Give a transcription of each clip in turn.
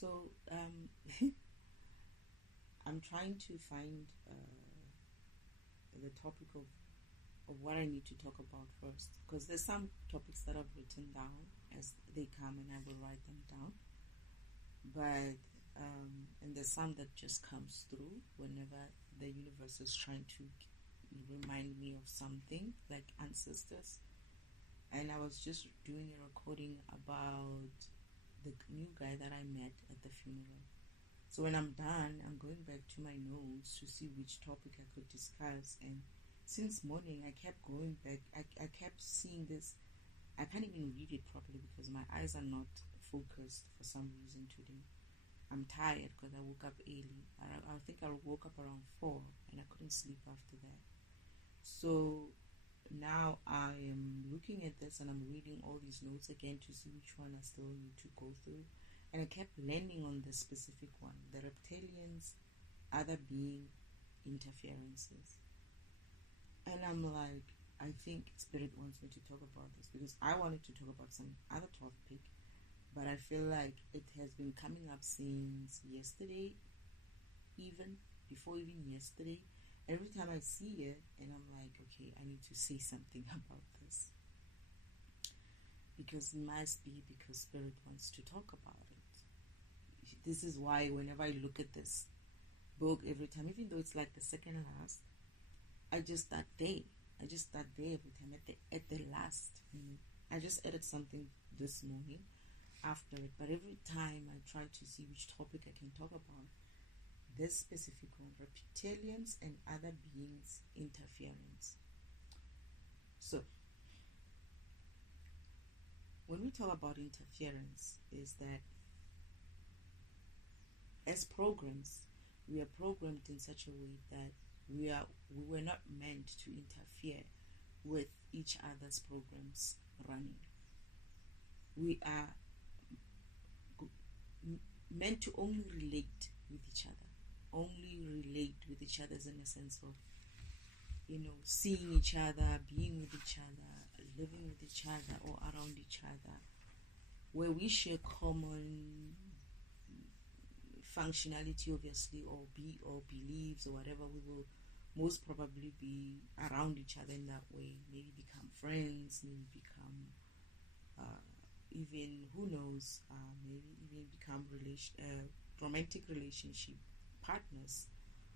So I'm trying to find the topic of what I need to talk about first, because there's some topics that I've written down as they come and I will write them down, but and there's some that just comes through whenever the universe is trying to remind me of something, like ancestors. And I was just doing a recording about the new guy that I met at the funeral. So when I'm done, I'm going back to my notes to see which topic I could discuss. And since morning, I kept going back. I kept seeing this. I can't even read it properly because my eyes are not focused for some reason today. I'm tired because I woke up early. I think I woke up around 4 and I couldn't sleep after that. So now I am looking at this and I'm reading all these notes again to see which one I still need to go through. And I kept landing on the specific one, the reptilians, other being interferences. And I'm like, I think Spirit wants me to talk about this because I wanted to talk about some other topic, but I feel like it has been coming up since yesterday, even before even yesterday. Every time I see it, and I'm like, okay, I need to say something about this. Because it must be because Spirit wants to talk about it. This is why whenever I look at this book every time, even though it's like the second last, I just start there. I just start there every time at the last. I just added something this morning after it, but every time I try to see which topic I can talk about, this specific one, reptilians and other beings interference. So when we talk about interference, is that as programs, we are programmed in such a way that we were not meant to interfere with each other's programs running. We are meant to only relate with each other. Only relate with each other in a sense of, seeing each other, being with each other, living with each other or around each other, where we share common functionality, obviously, or beliefs or whatever. We will most probably be around each other in that way. Maybe become friends, maybe become even, who knows, maybe even become romantic relationship partners,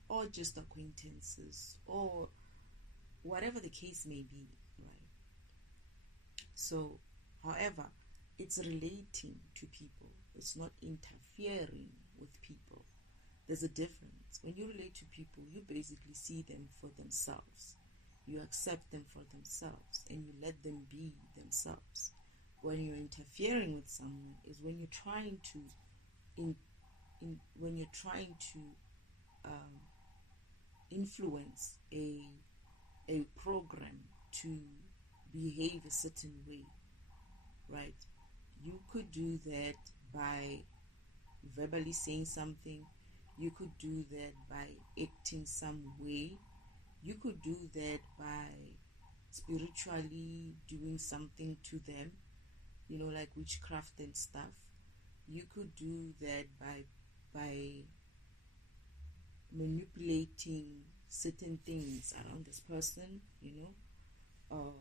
or just acquaintances, or whatever the case may be, right? So, however, it's relating to people. It's not interfering with people. There's a difference. When you relate to people, you basically see them for themselves. You accept them for themselves, and you let them be themselves. When you're interfering with someone is when you're trying to influence a program to behave a certain way, right? You could do that by verbally saying something. You could do that by acting some way. You could do that by spiritually doing something to them, like witchcraft and stuff. You could do that by manipulating certain things around this person, or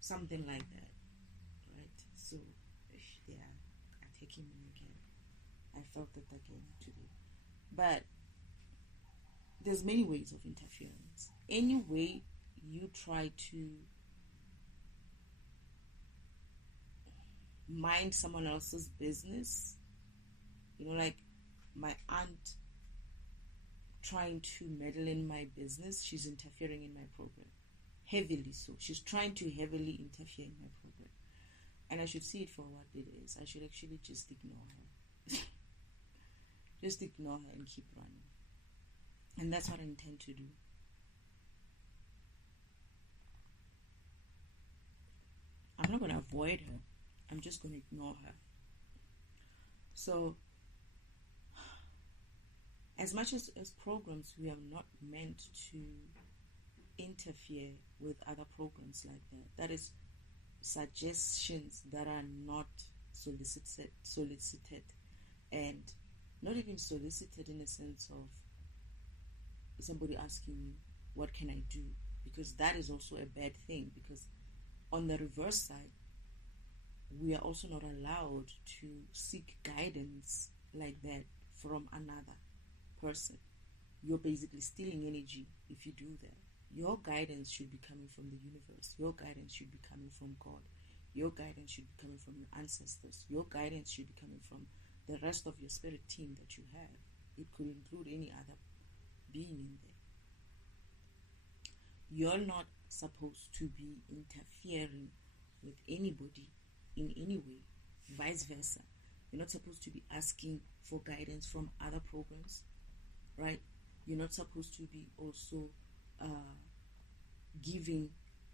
something like that, right? So, they are attacking me again. I felt it again today. But there's many ways of interference. Any way you try to mind someone else's business, like my aunt trying to meddle in my business, she's interfering in my program. Heavily so. She's trying to heavily interfere in my program. And I should see it for what it is. I should actually just ignore her. Just ignore her and keep running. And that's what I intend to do. I'm not going to avoid her. I'm just going to ignore her. So, as much as programs, we are not meant to interfere with other programs like that. That is suggestions that are not solicited and not even solicited in a sense of somebody asking you, what can I do? Because that is also a bad thing, because on the reverse side, we are also not allowed to seek guidance like that from another person. You're basically stealing energy if you do that. Your guidance should be coming from the universe. Your guidance should be coming from God. Your guidance should be coming from your ancestors. Your guidance should be coming from the rest of your spirit team that you have. It could include any other being in there. You're not supposed to be interfering with anybody in any way, vice versa. You're not supposed to be asking for guidance from other programs, right? You're not supposed to be also giving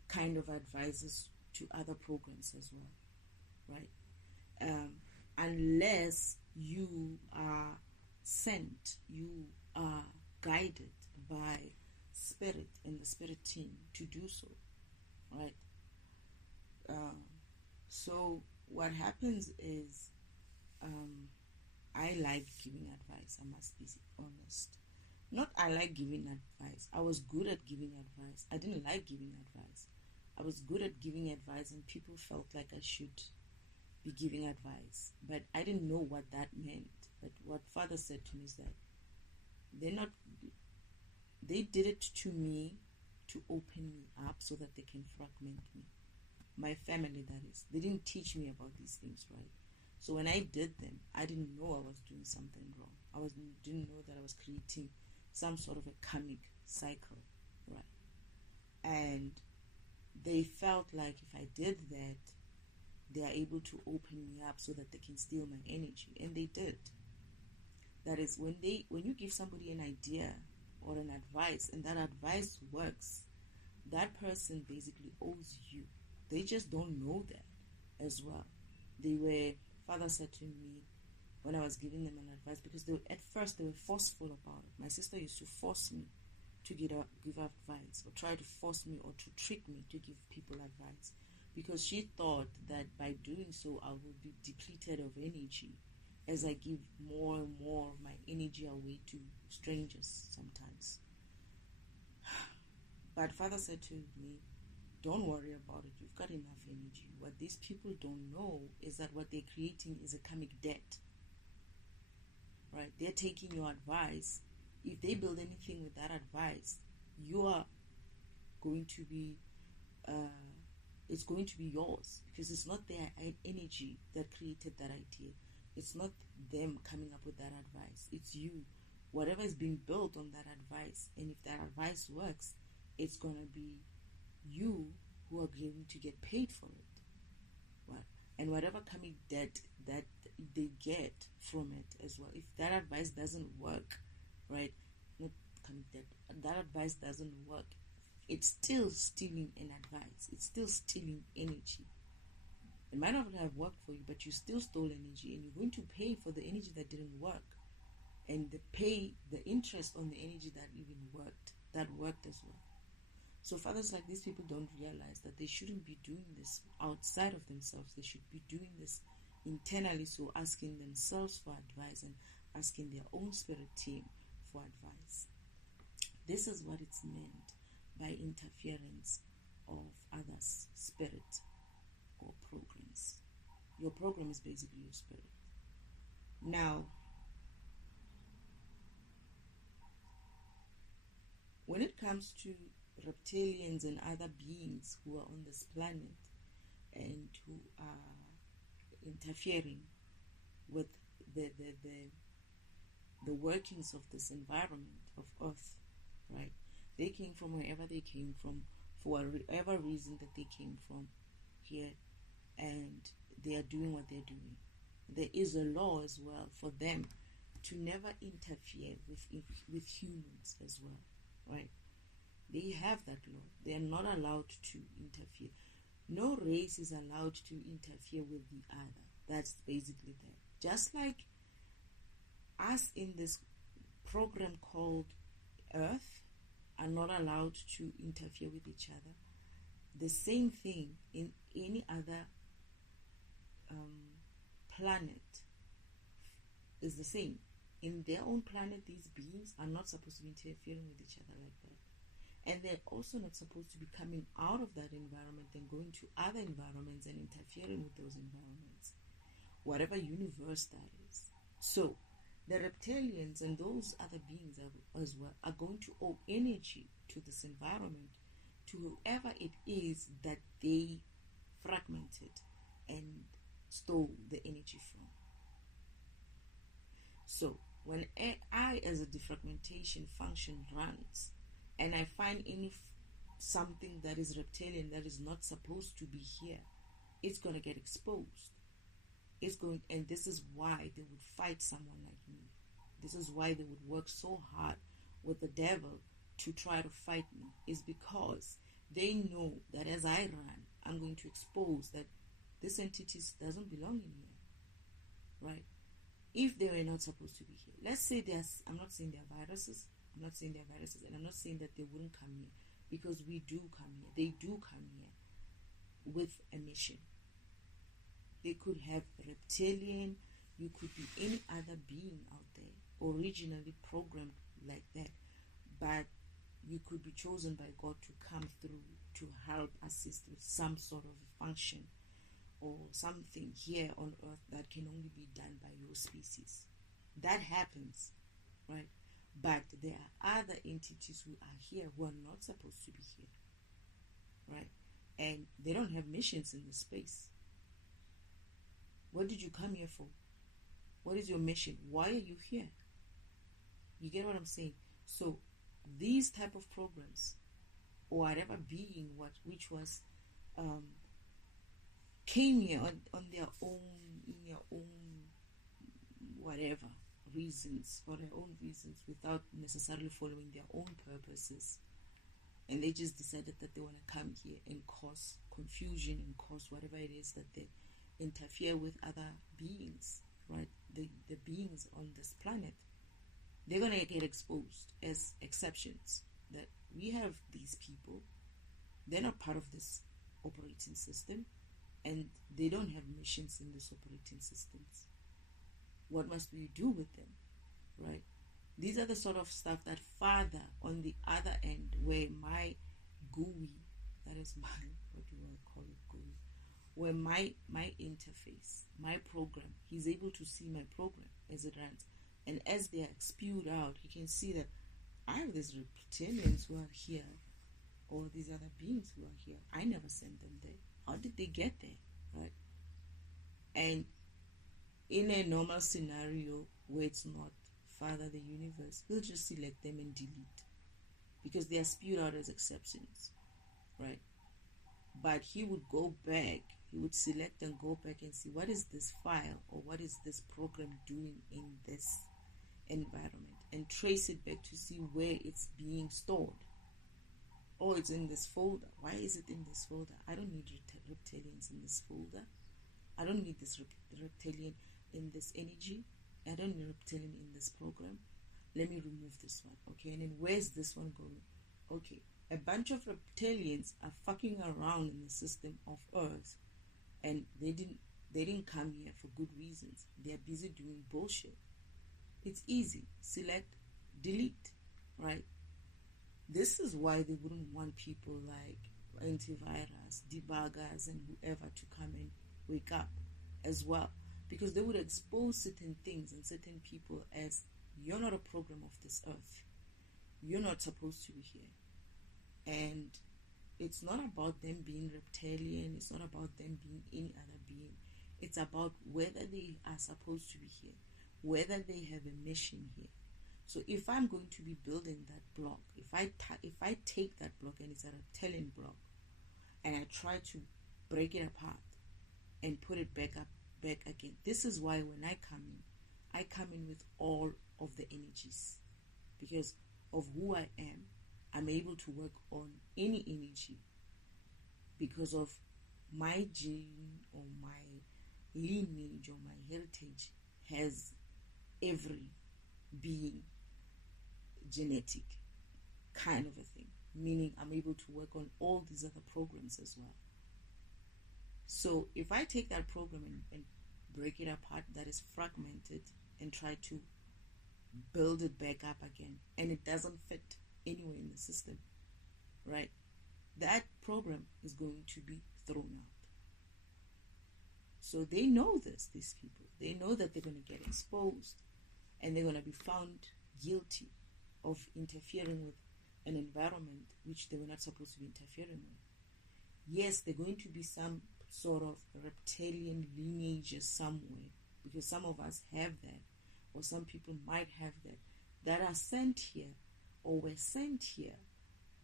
kind of advices to other programs as well, right? Unless you are sent, you are guided by spirit and the spirit team to do so, right? So what happens is, I like giving advice. I must be honest. Not I like giving advice. I was good at giving advice. I didn't like giving advice. I was good at giving advice, and people felt like I should be giving advice. But I didn't know what that meant. But what Father said to me is that they did it to me to open me up so that they can fragment me. My family, that is. They didn't teach me about these things, right? So when I did them, I didn't know I was doing something wrong. Didn't know that I was creating some sort of a karmic cycle, right? And they felt like if I did that, they are able to open me up so that they can steal my energy. And they did. That is, when you give somebody an idea or an advice, and that advice works, that person basically owes you. They just don't know that as well. Father said to me when I was giving them an advice, because at first they were forceful about it. My sister used to force me to give advice, or try to force me or to trick me to give people advice, because she thought that by doing so I would be depleted of energy as I give more and more of my energy away to strangers sometimes. But Father said to me, don't worry about it. You've got enough energy. What these people don't know is that what they're creating is a karmic debt. Right? They're taking your advice. If they build anything with that advice, you are going to be, it's going to be yours, because it's not their energy that created that idea. It's not them coming up with that advice. It's you. Whatever is being built on that advice, and if that advice works, it's going to be you who are going to get paid for it, right? And whatever coming debt that they get from it as well, if that advice doesn't work, right? Not coming debt, that advice doesn't work, it's still stealing an advice. It's still stealing energy. It might not have worked for you, but you still stole energy, and you're going to pay for the energy that didn't work, and pay the interest on the energy that even worked as well. So fathers like these people don't realize that they shouldn't be doing this outside of themselves. They should be doing this internally, so asking themselves for advice and asking their own spirit team for advice. This is what it's meant by interference of others' spirit or programs. Your program is basically your spirit. Now, when it comes to reptilians and other beings who are on this planet and who are interfering with the workings of this environment of Earth, right? They came from wherever they came from, for whatever reason that they came from here, and they are doing what they're doing. There is a law as well for them to never interfere with humans as well, right? They have that law. They are not allowed to interfere. No race is allowed to interfere with the other. That's basically that. Just like us in this program called Earth are not allowed to interfere with each other, the same thing in any other planet is the same. in their own planet, these beings are not supposed to be interfering with each other like that. And they're also not supposed to be coming out of that environment and going to other environments and interfering with those environments, whatever universe that is. So the reptilians and those other beings as well are going to owe energy to this environment, to whoever it is that they fragmented and stole the energy from. So when I, as a defragmentation function, runs and I find something that is reptilian that is not supposed to be here, it's going to get exposed. And this is why they would fight someone like me. This is why they would work so hard with the devil to try to fight me, is because they know that as I run, I'm going to expose that this entity doesn't belong in here, right? If they were not supposed to be here, let's say I'm not saying they're viruses, and I'm not saying that they wouldn't come here, because we do come here. They do come here with a mission. They could have reptilian, you could be any other being out there, originally programmed like that, but you could be chosen by God to come through to help assist with some sort of function or something here on earth that can only be done by your species. That happens, right? But there are other entities who are here who are not supposed to be here, right? And they don't have missions in this space. What did you come here for? What is your mission? Why are you here? You get what I'm saying? So these type of programs, or whatever being which was came here on their own, in their own whatever reasons, for their own reasons, without necessarily following their own purposes, and they just decided that they want to come here and cause confusion and cause whatever it is that they interfere with other beings, right? The beings on this planet, they're going to get exposed as exceptions, that we have these people, they're not part of this operating system, and they don't have missions in this operating systems. What must we do with them, right? These are the sort of stuff that Father on the other end, where my GUI, that is my, what do I call it, GUI, where my interface, my program, he's able to see my program as it runs. And as they are spewed out, he can see that I have these reptilians who are here, or these other beings who are here. I never sent them there. How did they get there, right? And in a normal scenario where it's not Father, the universe, he'll just select them and delete, because they are spewed out as exceptions, right? But he would go back, he would select and go back and see what is this file or what is this program doing in this environment, and trace it back to see where it's being stored. Oh, it's in this folder. Why is it in this folder? I don't need reptilians in this folder. I don't need this reptilian in this energy. I don't need reptilian in this program. Let me remove this one. Okay, and then where's this one going? Okay, a bunch of reptilians are fucking around in the system of Earth, and they didn't come here for good reasons. They are busy doing bullshit. It's easy. Select, delete, right? This is why they wouldn't want people like antivirus, debuggers, and whoever to come and wake up as well, because they would expose certain things and certain people as, you're not a program of this earth. You're not supposed to be here. And it's not about them being reptilian. It's not about them being any other being. It's about whether they are supposed to be here, whether they have a mission here. So if I'm going to be building that block, if I take that block and it's a reptilian block, and I try to break it apart and put it back again, this is why when I come in with all of the energies, because of who I am. I'm able to work on any energy because of my gene or my lineage or my heritage has every being genetic kind of a thing, meaning I'm able to work on all these other programs as well. So if I take that program and break it apart, that is fragmented, and try to build it back up again, and it doesn't fit anywhere in the system, right? That program is going to be thrown out. So they know this, these people. They know that they're going to get exposed and they're going to be found guilty of interfering with an environment which they were not supposed to be interfering with. Yes, there are going to be some sort of reptilian lineages somewhere, because some of us have that, or some people might have that are sent here or were sent here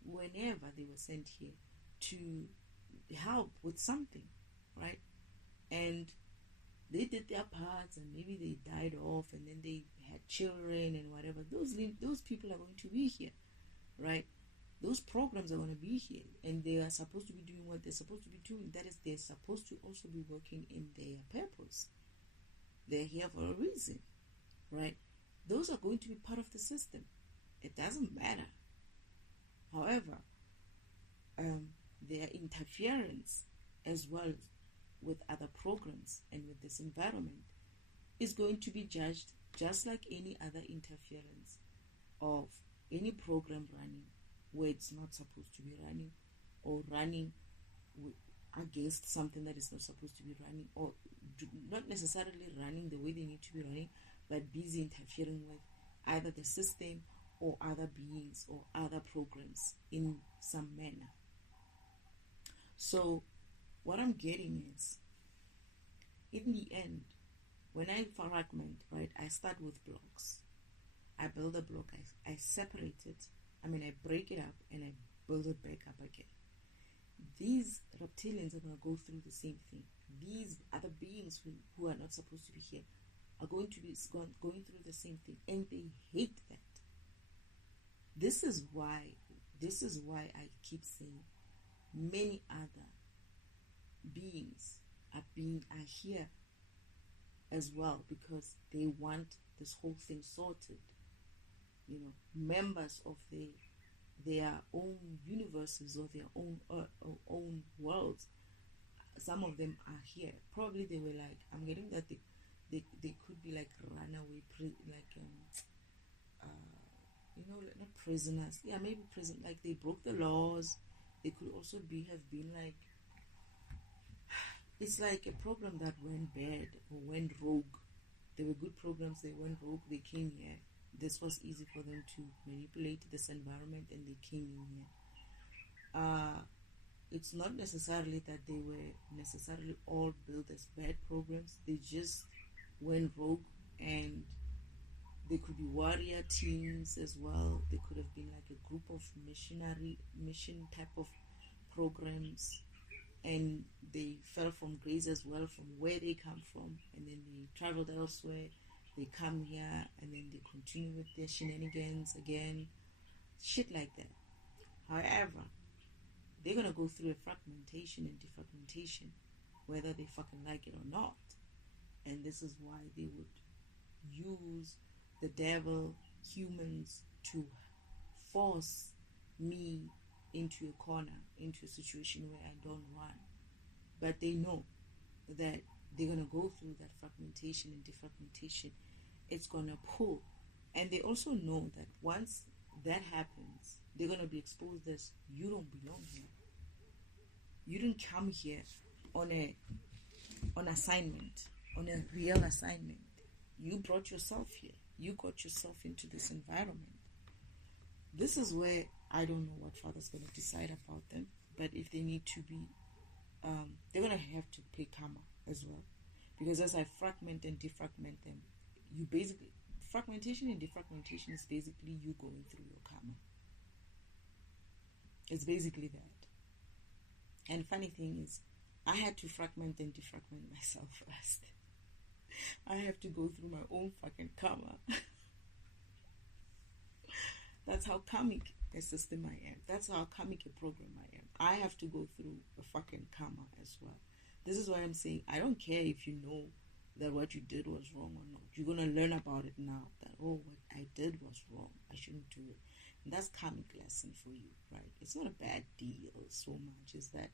whenever they were sent here to help with something, right? And they did their parts, and maybe they died off, and then they had children and whatever. Those people are going to be here, right? Those programs are going to be here, and they are supposed to be doing what they're supposed to be doing. That is, they're supposed to also be working in their purpose. They're here for a reason, right? Those are going to be part of the system. It doesn't matter. However, their interference as well with other programs and with this environment is going to be judged just like any other interference of any program running where it's not supposed to be running, or running against something that is not supposed to be running, or not necessarily running the way they need to be running, but busy interfering with either the system or other beings or other programs in some manner. So what I'm getting is, in the end, when I fragment, right, I start with blocks. I build a block, I separate it, I break it up, and I build it back up again. These reptilians are going to go through the same thing. These other beings who are not supposed to be here are going to be going through the same thing, and they hate that. This is why I keep saying many other beings are here as well, because they want this whole thing sorted. Members of their own universes or their own worlds. Some of them are here. Probably they were like, I'm getting that they could be like runaway, not prisoners. Yeah, maybe prison. Like they broke the laws. They could also have been like, it's like a program that went bad or went rogue. They were good programs. They went rogue. They came here. This was easy for them to manipulate this environment, and they came in here. It's not necessarily that they were necessarily all built as bad programs. They just went rogue, and they could be warrior teams as well. They could have been like a group of mission type of programs, and they fell from grace as well from where they come from, and then they traveled elsewhere. They come here, and then they continue with their shenanigans again, shit like that. However, they're gonna go through a fragmentation and defragmentation, whether they fucking like it or not. And this is why they would use the devil, humans, to force me into a corner, into a situation where I don't run. But they know that they're gonna go through that fragmentation and defragmentation. It's gonna pull, and they also know that once that happens, they're gonna be exposed as, you don't belong here. You didn't come here on assignment, on a real assignment. You brought yourself here. You got yourself into this environment. This is where I don't know what Father's gonna decide about them, but if they need to be, they're gonna have to pay karma as well, because as I fragment and defragment them, you basically, fragmentation and defragmentation is basically you going through your karma. It's basically that. And funny thing is, I had to fragment and defragment myself first. I have to go through my own fucking karma. That's how karmic a system I am. That's how karmic a program I am. I have to go through a fucking karma as well. This is why I'm saying, I don't care if you know that what you did was wrong or not. You're going to learn about it now. That, what I did was wrong. I shouldn't do it. And that's karmic lesson for you, right? It's not a bad deal so much. It's that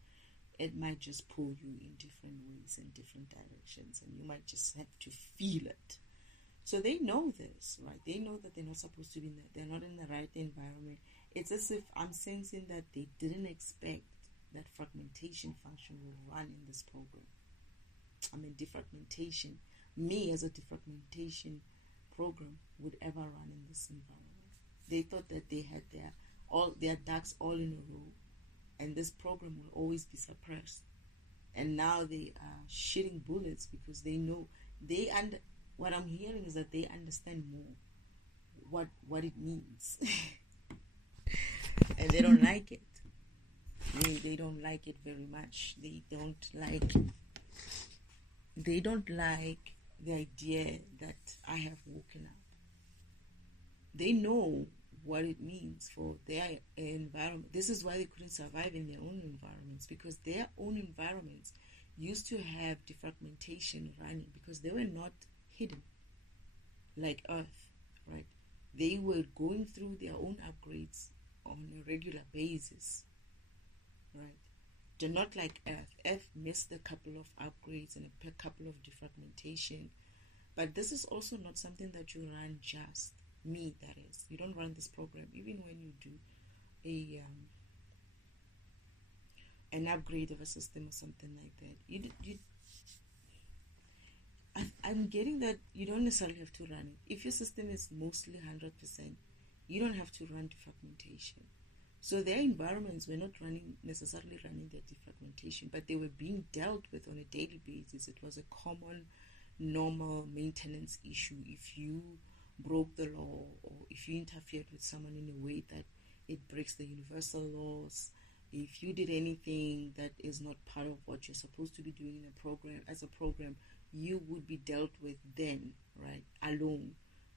it might just pull you in different ways, in different directions. And you might just have to feel it. So they know this, right? They know that they're not supposed to be in they're not in the right environment. It's as if I'm sensing that they didn't expect that fragmentation function will run in this program. I mean, defragmentation. Me as a defragmentation program would ever run in this environment. They thought that they had their ducks all in a row, and this program will always be suppressed. And now they are shitting bullets because they know what I'm hearing is that they understand more what it means. And they don't like it. They don't like it very much. They don't like the idea that I have woken up. They know what it means for their environment. This is why they couldn't survive in their own environments, because their own environments used to have defragmentation running because they were not hidden like Earth, right? They were going through their own upgrades on a regular basis, right? They're not like Earth. Earth missed a couple of upgrades and a couple of defragmentation. But this is also not something that you run just. Me, that is. You don't run this program. Even when you do an upgrade of a system or something like that, I'm getting that you don't necessarily have to run it. If your system is mostly 100%, you don't have to run defragmentation. So their environments were not necessarily running their defragmentation, but they were being dealt with on a daily basis. It was a common, normal maintenance issue. If you broke the law, or if you interfered with someone in a way that it breaks the universal laws, if you did anything that is not part of what you're supposed to be doing in a program, as a program, you would be dealt with then, right? Alone.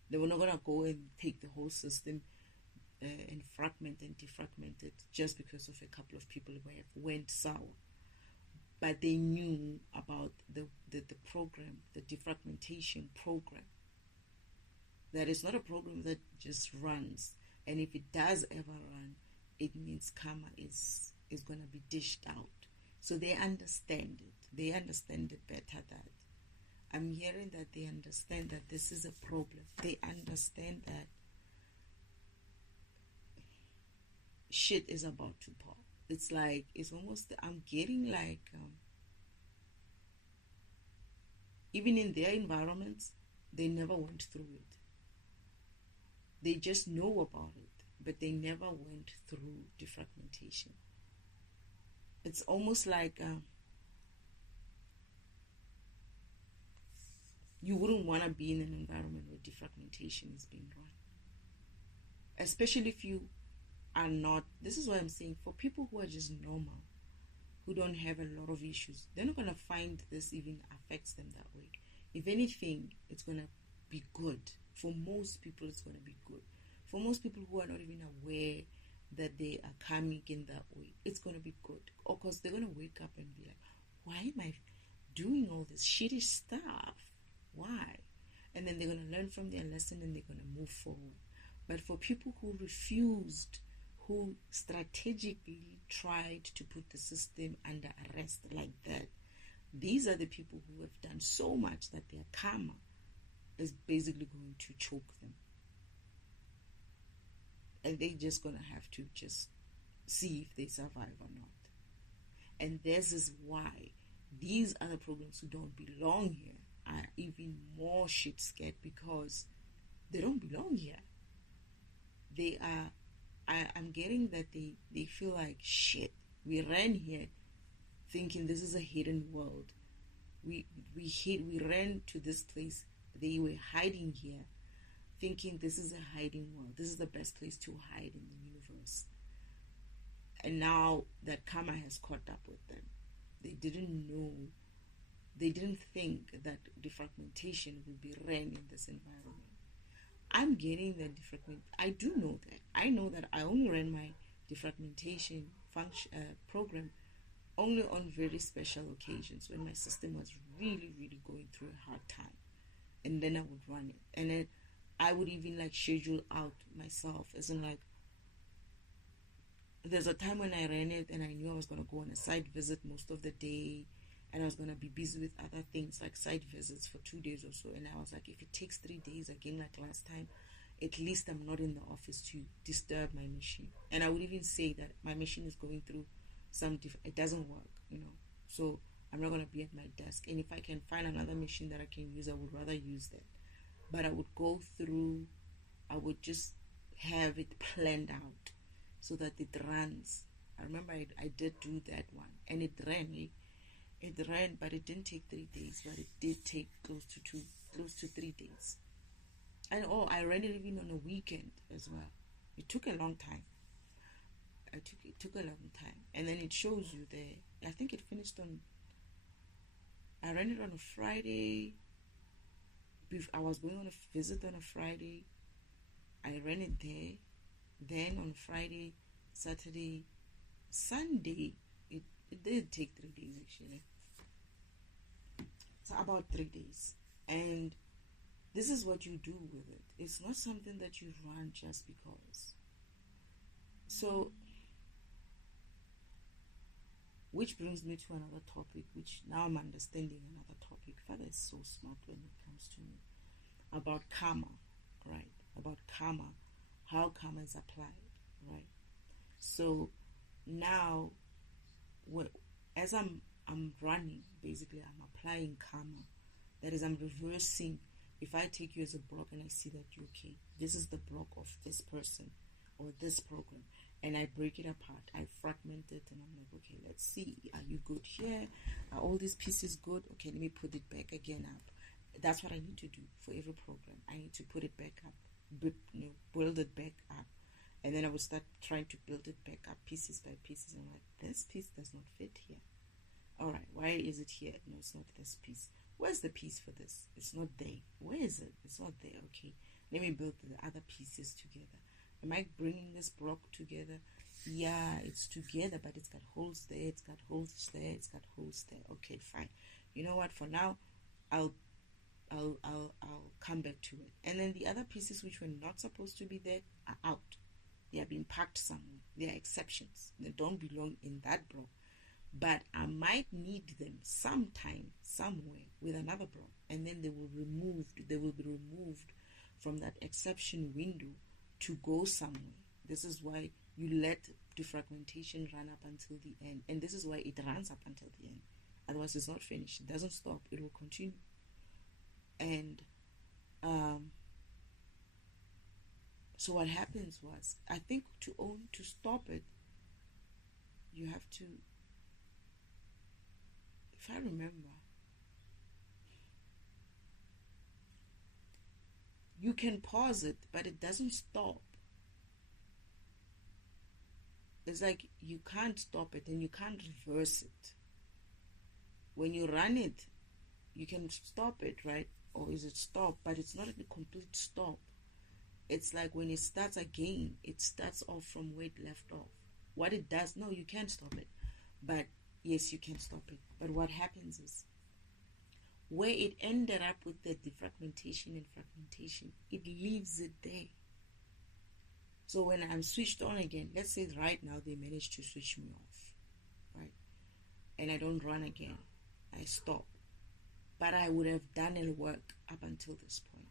They were not going to go and take the whole system and fragment and defragment it just because of a couple of people who went sour. But they knew about the program, the defragmentation program. That is not a program that just runs. And if it does ever run, it means karma is going to be dished out. So they understand it. They understand it better that I'm hearing that they understand that this is a problem. They understand that shit is about to pop. It's like, it's almost, I'm getting like, even in their environments, they never went through it. They just know about it, but they never went through defragmentation. It's almost like you wouldn't want to be in an environment where defragmentation is being run. Especially if you are not, this is what I'm saying, for people who are just normal, who don't have a lot of issues, they're not going to find this even affects them that way. If anything, it's going to be good. For most people, it's going to be good. For most people who are not even aware that they are coming in that way, it's going to be good. Of course, they're going to wake up and be like, why am I doing all this shitty stuff? Why? And then they're going to learn from their lesson and they're going to move forward. But for people who refused, who strategically tried to put the system under arrest like that, these are the people who have done so much that their karma is basically going to choke them. And they're just going to have to just see if they survive or not. And this is why these other programs who don't belong here are even more shit scared, because they don't belong here. They are, I'm getting that they feel like, shit, we ran here thinking this is a hidden world. We ran to this place. They were hiding here thinking this is a hiding world. This is the best place to hide in the universe. And now that karma has caught up with them. They didn't know, they didn't think that defragmentation would be ran in this environment. I'm getting that I do know that. I know that I only ran my defragmentation program only on very special occasions when my system was really, really going through a hard time. And then I would run it. And then I would even like schedule out myself, as in like, there's a time when I ran it and I knew I was going to go on a site visit most of the day, and I was going to be busy with other things like site visits for 2 days or so. And I was like, if it takes 3 days again like last time, at least I'm not in the office to disturb my machine. And I would even say that my machine is going through it doesn't work, so I'm not going to be at my desk. And if I can find another machine that I can use, I would rather use that. But I would just have it planned out so that it runs. I remember I did do that one, and it ran, but it didn't take 3 days, but it did take close to 3 days. And I ran it even on a weekend as well. It took a long time. It took a long time, and then it shows you there. I think it finished I ran it on a Friday. I was going on a visit on a Friday. I ran it there. Then on Friday, Saturday, Sunday, it did take 3 days actually. So about 3 days. And this is what you do with it. It's not something that you run just because. So, which brings me to another topic, which now I'm understanding another topic. Father is so smart when it comes to me. About karma, right? About karma, how karma is applied, right? So now, as I'm running, basically I'm applying karma. That is, I'm reversing. If I take you as a block and I see that you're okay, this is the block of this person or this program, and I break it apart, I fragment it, and I'm like, okay, let's see, are you good here? Are all these pieces good? Okay, let me put it back again up. That's what I need to do for every program. I need to put it back up, build it back up, and then I will start trying to build it back up pieces by pieces. And I'm like, this piece does not fit here. All right, why is it here? No, it's not this piece. Where's the piece for this? It's not there. Where is it? It's not there. Okay, let me build the other pieces together. Am I bringing this block together? Yeah, it's together, but it's got holes there. It's got holes there. It's got holes there. Okay, fine. You know what? For now, I'll come back to it. And then the other pieces which were not supposed to be there are out. They are being packed somewhere. They are exceptions. They don't belong in that block. But I might need them sometime, somewhere, with another block, and then they will be removed from that exception window to go somewhere. This is why you let defragmentation run up until the end, and this is why it runs up until the end. Otherwise, it's not finished. It doesn't stop. It will continue. And so what happens was, I think to stop it, you have to. If I remember, you can pause it, but it doesn't stop. It's like you can't stop it and you can't reverse it. When you run it, you can stop it, right? Or is it stop? But it's not a complete stop. It's like when it starts again, it starts off from where it left off. What it does, no, you can't stop it. But yes, you can stop it. But what happens is, where it ended up with the defragmentation and fragmentation, it leaves it there. So when I'm switched on again, let's say right now they managed to switch me off, right? And I don't run again. I stop. But I would have done a work up until this point.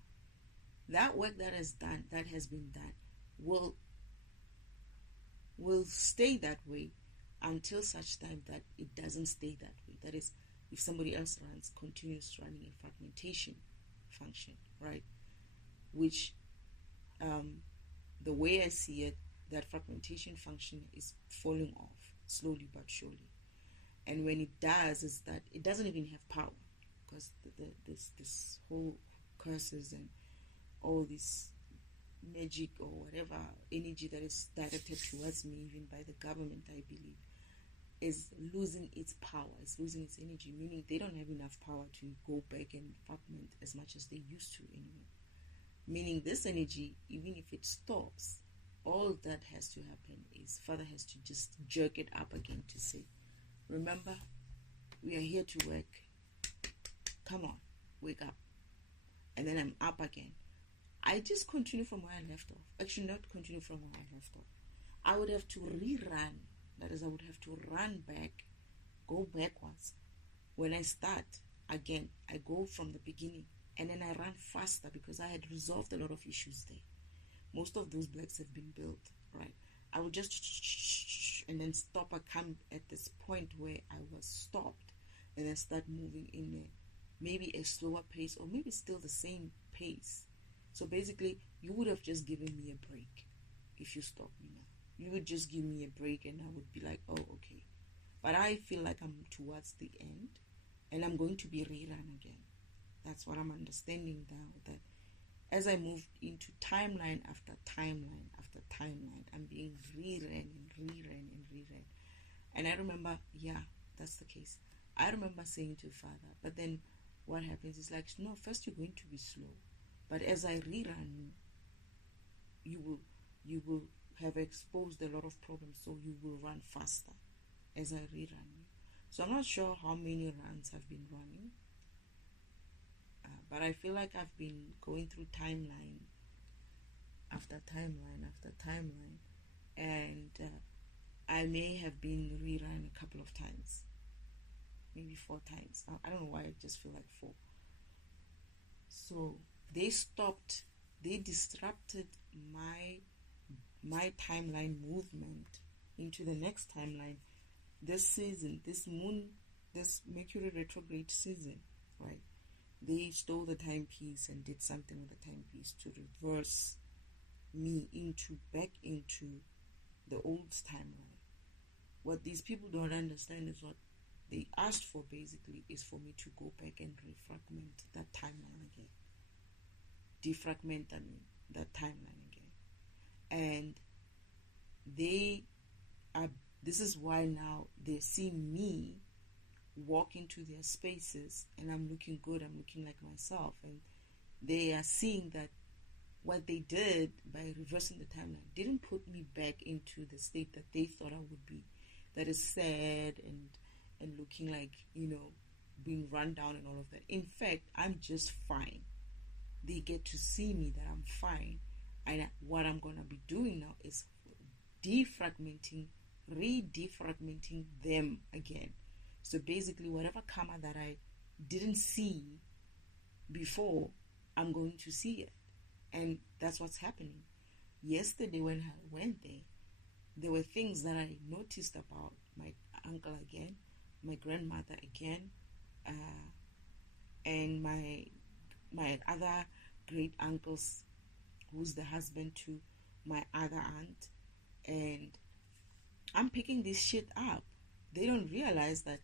That work that has been done, will stay that way until such time that it doesn't stay that way. That is, if somebody else continues running a fragmentation function, right? Which, the way I see it, that fragmentation function is falling off slowly but surely. And when it does, is that it doesn't even have power, because this whole curses and all this magic or whatever energy that is directed towards me, even by the government, I believe, is losing its power, it's losing its energy, meaning they don't have enough power to go back and fragment as much as they used to anymore. Meaning this energy, even if it stops, all that has to happen is Father has to just jerk it up again to say, remember, we are here to work. Come on, wake up. And then I'm up again. I just continue from where I left off. Actually, not continue from where I left off. I would have to rerun. That is, I would have to run back, go backwards, when I start again, I go from the beginning and then I run faster because I had resolved a lot of issues there. Most of those blocks have been built, right? I would just and then stop. I come at this point where I was stopped and then start moving in maybe a slower pace or maybe still the same pace. So basically, you would have just given me a break if you stopped me now. You would just give me a break and I would be like, oh, okay. But I feel like I'm towards the end and I'm going to be rerun again. That's what I'm understanding now, that as I moved into timeline after timeline after timeline, I'm being rerun and rerun and rerun. And I remember, yeah, that's the case. I remember saying to Father, but then what happens is like, no, first you're going to be slow. But as I rerun, you will have exposed a lot of problems, so you will run faster as I rerun you. So I'm not sure how many runs I've been running. But I feel like I've been going through timeline after timeline after timeline, and I may have been rerun a couple of times, maybe 4 times. I don't know why I just feel like 4. So they disrupted my timeline movement into the next timeline this season, this Mercury retrograde season, right? They stole the timepiece and did something with the timepiece to reverse me back into the old timeline. What these people don't understand is what they asked for basically is for me to go back and refragment that timeline again. Defragment, that timeline again. And this is why now they see me walk into their spaces and I'm looking good, I'm looking like myself, and they are seeing that what they did by reversing the timeline didn't put me back into the state that they thought I would be, that is sad and looking like, being run down and all of that. In fact, I'm just fine. They get to see me that I'm fine, and what I'm going to be doing now is re-defragmenting them again. So basically, whatever karma that I didn't see before, I'm going to see it. And that's what's happening. Yesterday when I went there were things that I noticed about my uncle again, my grandmother again, and my other great uncles, who's the husband to my other aunt. And I'm picking this shit up. They don't realize that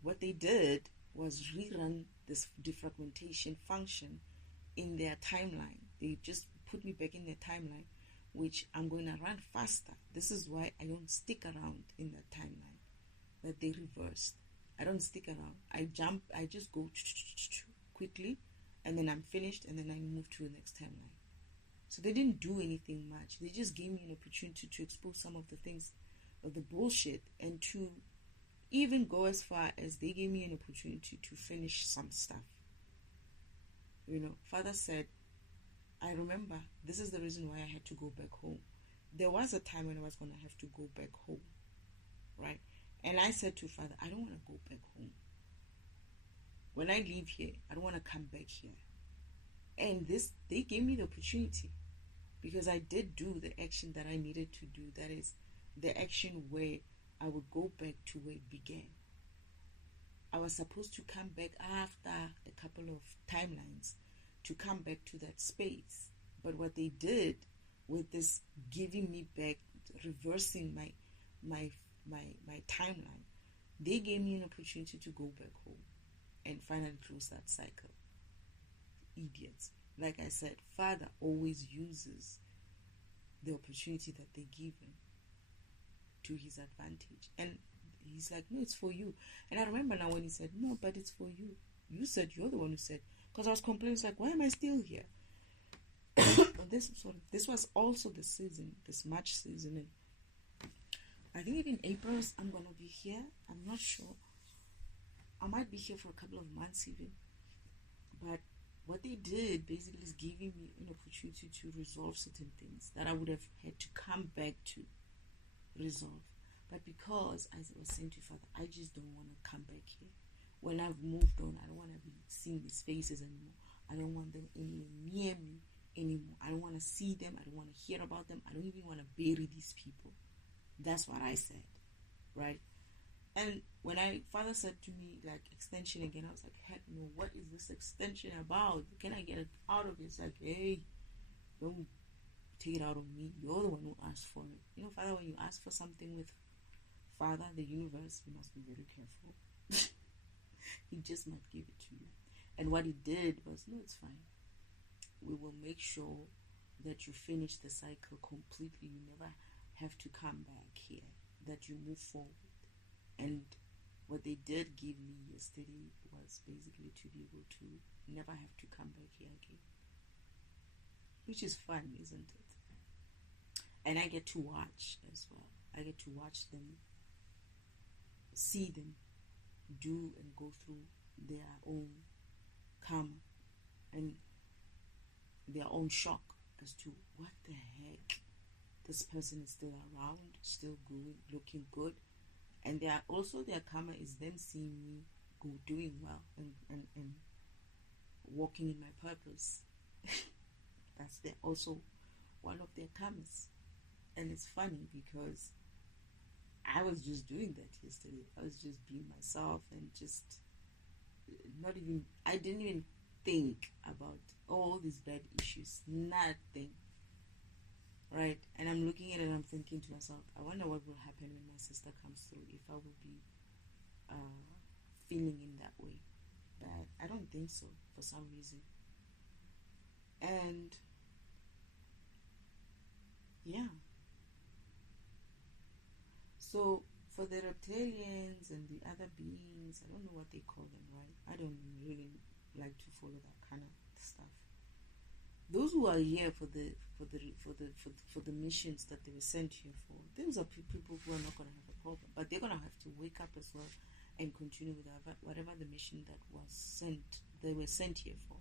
what they did was rerun this defragmentation function in their timeline. They just put me back in their timeline, which I'm going to run faster. This is why I don't stick around in that timeline that they reversed. I don't stick around. I jump, I just go quickly, and then I'm finished, and then I move to the next timeline. So they didn't do anything much. They just gave me an opportunity to expose some of the things, of the bullshit, and to even go as far as they gave me an opportunity to finish some stuff. Father said, I remember this is the reason why I had to go back home. There was a time when I was going to have to go back home, right? And I said to Father, I don't want to go back home. When I leave here, I don't want to come back here. And they gave me the opportunity because I did do the action that I needed to do. That is the action where I would go back to where it began. I was supposed to come back after a couple of timelines to come back to that space. But what they did with this giving me back, reversing my timeline, they gave me an opportunity to go back home and finally close that cycle. Idiots. Like I said, Father always uses the opportunity that they give him to his advantage. And he's like, no, it's for you. And I remember now when he said, no, but it's for you. You said, you're the one who said, because I was complaining, it's like, why am I still here? This was also the season, this March season. And I think even April, I'm going to be here. I'm not sure. I might be here for a couple of months even. But what they did basically is giving me an opportunity to resolve certain things that I would have had to come back to resolve. But because, as I was saying to Father, I just don't want to come back here. when I've moved on, I don't want to be seeing these faces anymore. I don't want them anywhere near me anymore. I don't want to see them. I don't want to hear about them. I don't even want to bury these people. That's what I said, right? And when Father said to me, like, extension again, I was like, heck no, what is this extension about? Can I get it out of it? It's like, hey, don't take it out on me. You're the one who asked for it. You know, Father, when you ask for something with Father, the universe, you must be very careful. He just might give it to you. And what he did was, no, it's fine. We will make sure that you finish the cycle completely. You never have to come back here, that you move forward. And what they did give me yesterday was basically to be able to never have to come back here again. Which is fun, isn't it? And I get to watch as well. I get to watch them, see them do and go through their own karma and their own shock as to what the heck, this person is still around, still going, looking good. And their karma is them seeing me go doing well and walking in my purpose. That's also one of their karmas. And it's funny because I was just doing that yesterday. I was just being myself and just I didn't even think about all these bad issues. Nothing. Right? And I'm looking at it and I'm thinking to myself, I wonder what will happen when my sister comes through, if I will be feeling in that way. But I don't think so, for some reason. And yeah. So for the reptilians and the other beings, I don't know what they call them, right? I don't really like to follow that kind of stuff. Those who are here for the missions that they were sent here for, those are people who are not going to have a problem, but they're going to have to wake up as well and continue with whatever the mission that they were sent here for.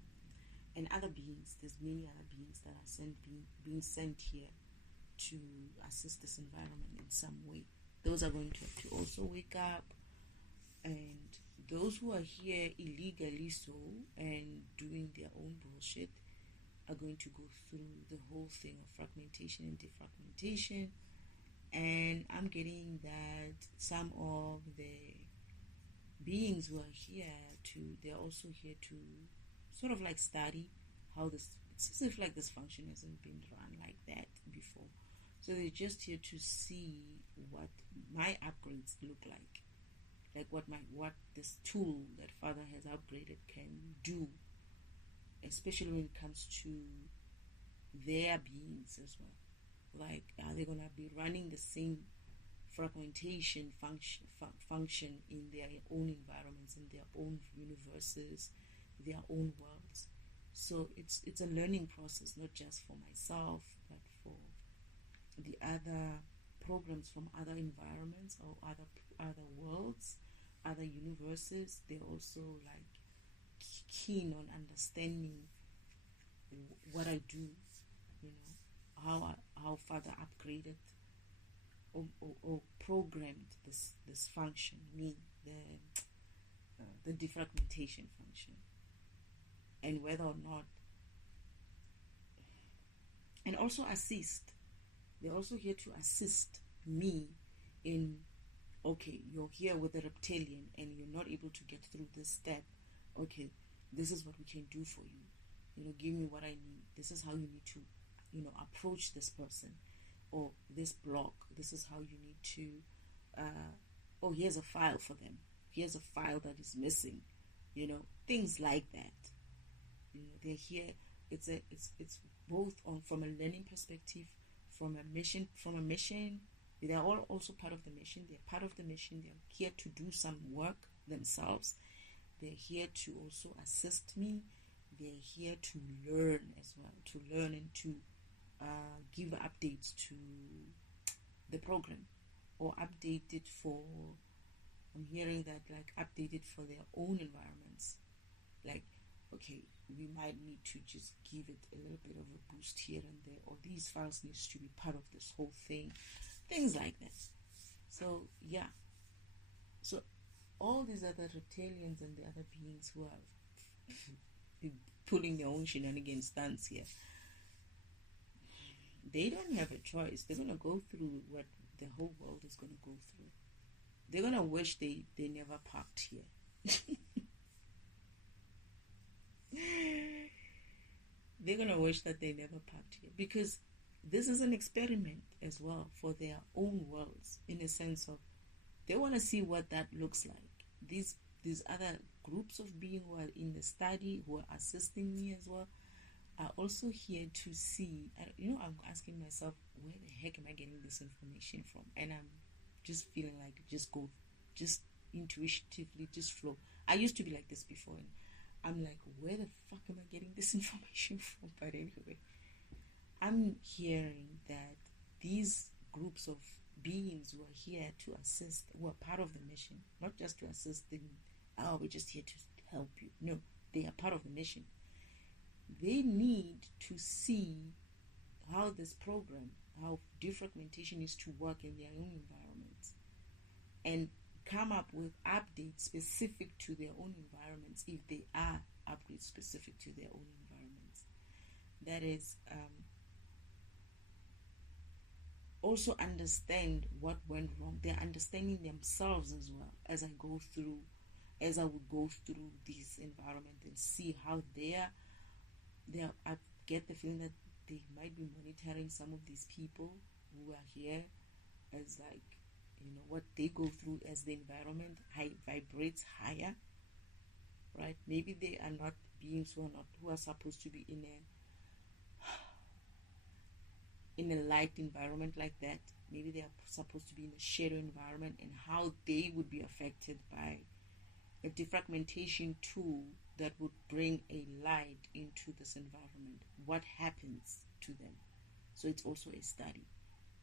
And other beings, there's many other beings that are being sent here to assist this environment in some way. Those are going to have to also wake up, and those who are here illegally and doing their own bullshit are going to go through the whole thing of fragmentation and defragmentation. And I'm getting that some of the beings who are here they're also here to sort of like study how it's as if like this function hasn't been run like that before. So they're just here to see what my upgrades look like what this tool that Father has upgraded can do, especially when it comes to their beings as well. Like, are they going to be running the same fragmentation function in their own environments, in their own universes, their own worlds? So it's a learning process, not just for myself, but for the other programs from other environments or other worlds, other universes. They're also like keen on understanding what I do, how Father upgraded or programmed this function, the defragmentation function, and whether or not, and also assist. They're also here to assist me in, okay, you're here with a reptilian and you're not able to get through this step. Okay, this is what we can do for you. Give me what I need. This is how you need to, approach this person or this block. This is how you need to, here's a file for them. Here's a file that is missing. Things like that. They're here. It's both from a learning perspective, from a mission. They're all also part of the mission. They're part of the mission. They're here to do some work themselves. They're here to also assist me. They're here to learn as well, to learn and to give updates to the program, or update it for, I'm hearing that, like, update it for their own environments. Like, okay, we might need to just give it a little bit of a boost here and there, or these files needs to be part of this whole thing, things like that. So yeah, so all these other reptilians and the other beings who are pulling their own shenanigans stunts here, they don't have a choice. They're going to go through what the whole world is going to go through. They're going to wish they never parked here. They're going to wish that they never parked here, because this is an experiment as well for their own worlds, in a sense of they want to see what that looks like. These other groups of beings who are in the study, who are assisting me as well, are also here to see. I'm asking myself, where the heck am I getting this information from? And I'm just feeling like just intuitively, just flow. I used to be like this before, and I'm like, where the fuck am I getting this information from? But anyway, I'm hearing that these groups of beings who are here to assist, who are part of the mission, not just to assist in, we're just here to help you. No, they are part of the mission. They need to see how this program, how defragmentation is to work in their own environments, and come up with updates specific to their own environments, if they are upgrades specific to their own environments. That is, also understand what went wrong. They're understanding themselves as well, as I would go through this environment and see how I get the feeling that they might be monitoring some of these people who are here, as like, what they go through as the environment vibrates higher, right? Maybe they are not beings who are supposed to be in a light environment like that. Maybe they are supposed to be in a shadow environment, and how they would be affected by a defragmentation tool that would bring a light into this environment. What happens to them? So it's also a study.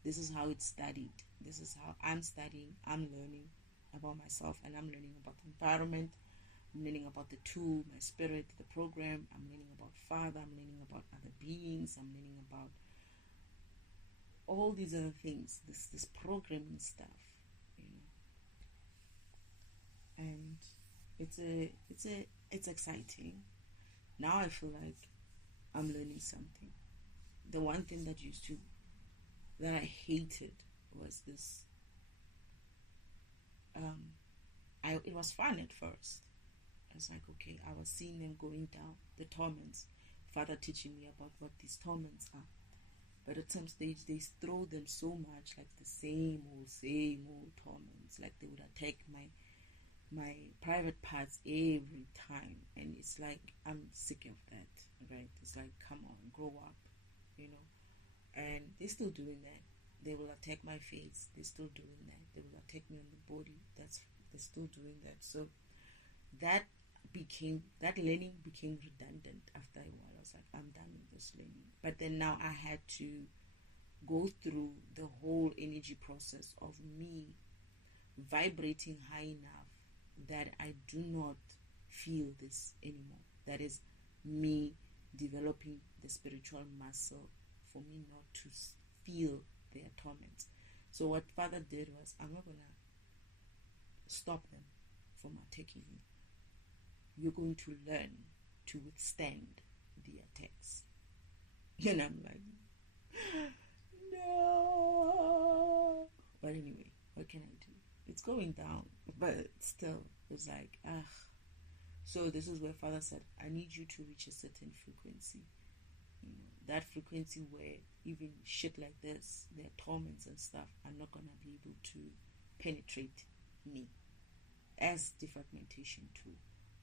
This is how it's studied. This is how I'm studying. I'm learning about myself, and I'm learning about the environment. I'm learning about the tool, my spirit, the program. I'm learning about Father. I'm learning about other beings. I'm learning about all these other things, this programming stuff, and it's exciting. Now I feel like I'm learning something. The one thing that I hated was this. It was fun at first. I was like, okay, I was seeing them going down the torments. Father teaching me about what these torments are. But at some stage, they throw them so much, like the same old torments. Like they would attack my private parts every time. And it's like, I'm sick of that, right? It's like, come on, grow up, And they're still doing that. They will attack my face. They're still doing that. They will attack me on the body. They're still doing that. So that learning became redundant after a while. I was like, I'm done with this learning. But then now I had to go through the whole energy process of me vibrating high enough that I do not feel this anymore. That is me developing the spiritual muscle for me not to feel their torments. So what Father did was, I'm not going to stop them from attacking me. You're going to learn to withstand the attacks. And I'm like, no. But anyway, what can I do? It's going down. But still, it's like, So this is where Father said, I need you to reach a certain frequency. That frequency where even shit like this, their torments and stuff, are not going to be able to penetrate me as defragmentation tool.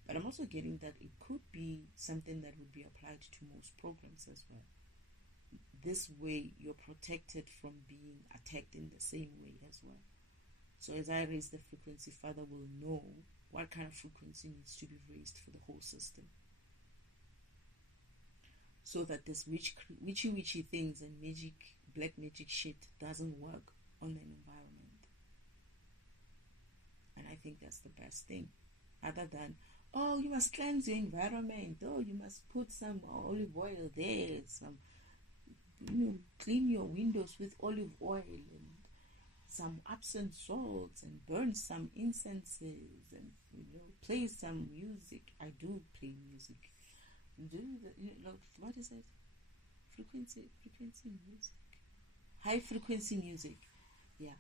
But I'm also getting that it could be something that would be applied to most programs as well. This way, you're protected from being attacked in the same way as well. So as I raise the frequency, Father will know what kind of frequency needs to be raised for the whole system. So that this witchy things and black magic shit doesn't work on an environment. And I think that's the best thing. Other than, you must cleanse your environment. You must put some olive oil there. Some, clean your windows with olive oil and some Epsom salts and burn some incenses and play some music. I do play music. Do the what is it? Frequency music. High frequency music. Yeah.